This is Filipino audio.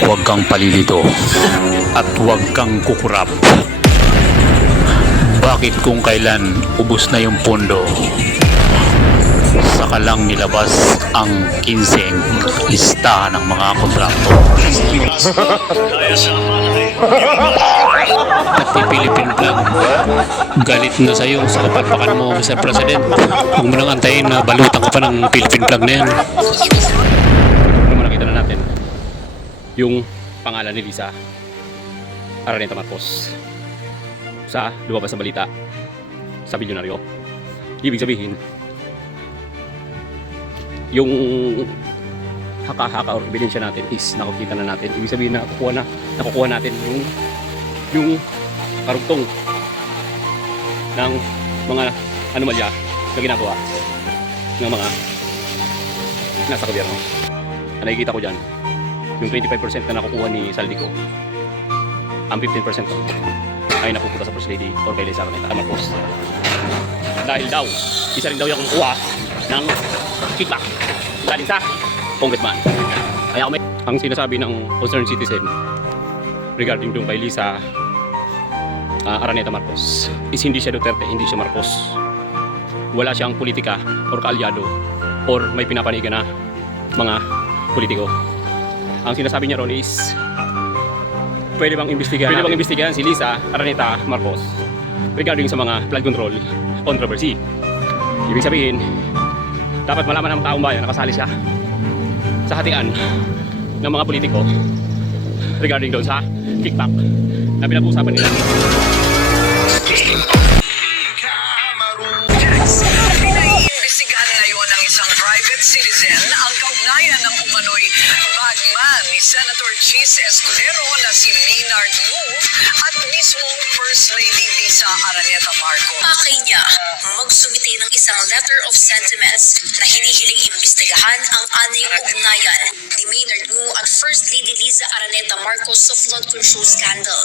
Huwag kang palilito at huwag kang kukurap. Bakit kung kailan ubos na yung pondo, saka lang nilabas ang 15 listahan ng mga kontrakto? Pati Philippine flag, galit na sa'yo sa kapagpakan mo, Mr. President. Huwag mo nang antayin na balutan ka pa ng Philippine flag na yan. Nakita na natin yung pangalan ni Liza Araneta Marcos sa lumabas na balita sa Bilyonaryo. Ibig sabihin, yung haka-haka or ebidensya natin is nakikita na natin. Ibig sabihin nakukuha natin yung karugtong ng mga anomalya na ginagawa ng mga nasa gobyerno. Nakikita ko dyan yung 25% na nakukuha ni Saldico, ang 15% ay napupunta sa First Lady or kay Liza Araneta Marcos. Dahil daw, isa rin daw yung kukuha ng kickback galing sa congressman. Kaya ang sinasabi ng concerned citizen regarding doon kay Liza Araneta Marcos is hindi siya Duterte, hindi siya Marcos. Wala siyang politika or kaalyado or may pinapanigan na mga politiko. Ang sinasabi niya ron is pwede bang imbestigahan si Liza Araneta Marcos regarding sa mga flood control controversy. Ibig sabihin, dapat malaman ng taong bayan nakasali siya sa hatian ng mga politiko regarding doon sa kickback na pinag-uusapan nila. Pinaiimbestigahan ngayon ng isang private citizen ang kaugnayan ng umano'y bagman ni Senator Chis Escudero na si Maynard Mu at mismong First Lady Liza Araneta Marcos. Pakay niya magsumite ng isang letter of sentiments na hinihiling imbestigahan ang anyang ugnayan ni Maynard Mu at First Lady Liza Araneta Marcos sa flood control scandal.